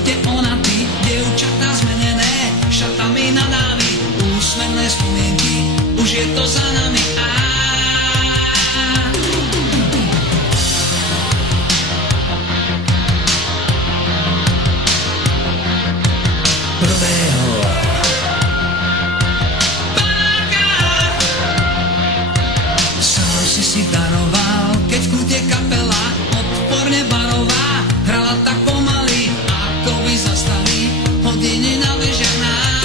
pulte onaty, dievčatá zmenené, šatami na dámy, úsmevné spomienky, už je to za nami. Prvého párkrát sám si daroval, keď v kúte kapela odporne barová hrala tak pomaly, ako by zastali hodiny na vežernách.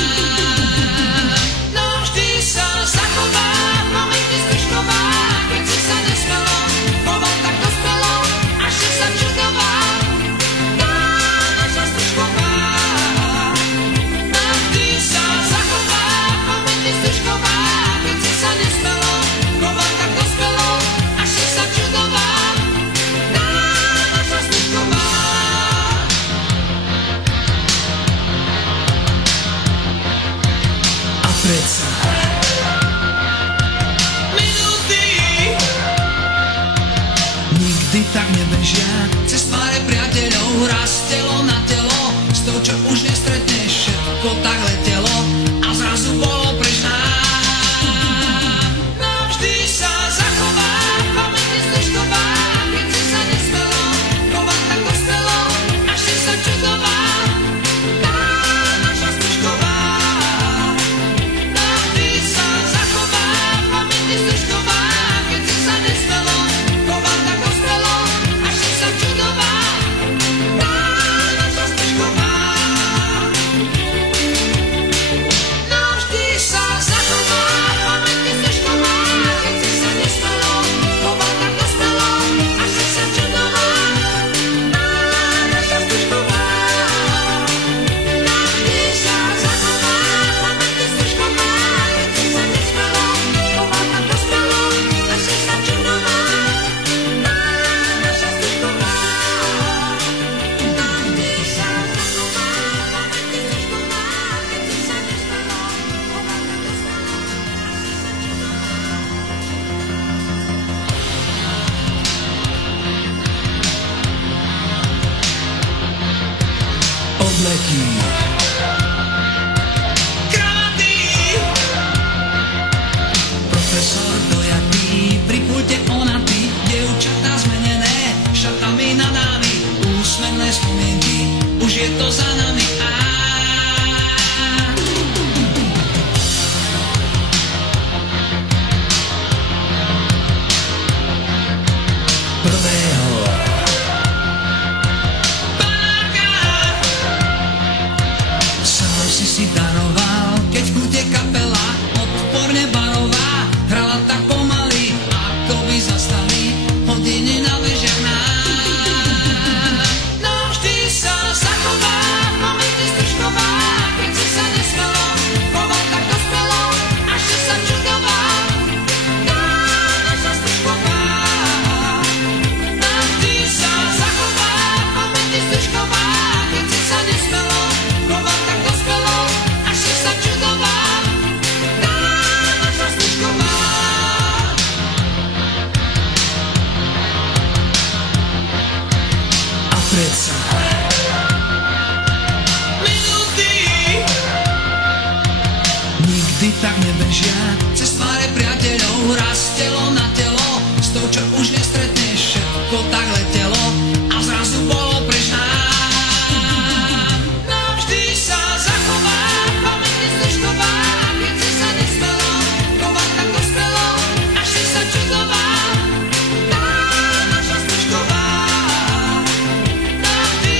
No vždy sa zachová pamäti zvyšková, keď si sa nespelo, choval tak dospelo, až si sa čudoval. Minúty nikdy tak nebežia, cez tváre priateľov raz telo na telo, s tou, čo už nestretneš, všetko tak letelo a zrazu bolo preč nám. No vždy sa zachová pamäti zvyšková, keď si sa nespelo, choval tak dospelo, až si sa čudoval. Naša Stužková. Odleky, kravaty, profesor dojatý, pri pulte onaty, dievčatá zmenené, šatami na dámy, úsmevné spomienky, už je to za nami. Prvého si daroval, keď v kúte kapela odporne barová hrala tak pomaly, ako by zastali hodiny na vežernách. No vždy sa zachová pamäti Stužková, keď si sa nespelo, choval tak dospelo, až si sa čudoval. Naša Stužková. No vždy sa zachová pamäti Stužková, keď si sa nespelo, choval tak dospelo, až si sa čudoval. Naša Stužková. A predsa minúty nikdy tak nebežia, cez tváre priateľov raz telo na telo, s tou, čo už nestretneš, všetko tak letelo a zrazu bolo preč nám. No vždy sa zachová pamäti Stužková, keď si sa nespelo, choval tak dospelo, až si sa čudoval. Naša Stužková. No vždy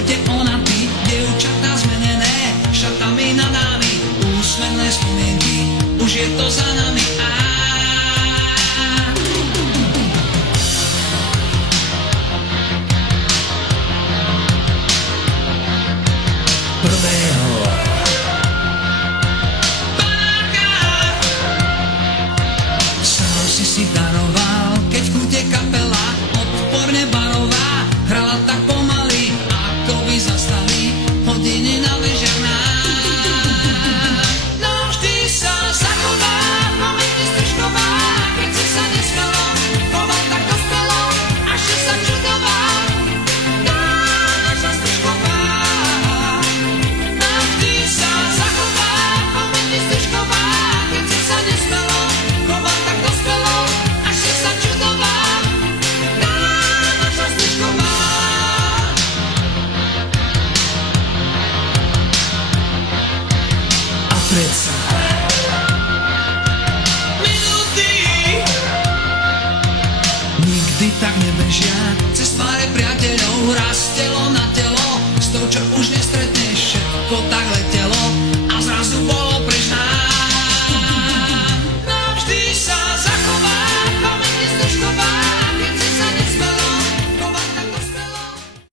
pulte onatí, dievčatá zmenené, šatami na námi, úsmevné spomienky, už je to za nami. Prvého sám si daroval, keď v kúte kapela odporne barová hrala tak pomaly, ako by zastali hodiny na vežernách. No vždy sa zachová, momentne strčková, keď si sa nespelo, choval tak dospelo, až že sa čudoval. Predsa minúty nikdy tak nebežia cez tváre priateľov, raz telo na telo, s tou, čo už nestretneš, všetko tak letelo.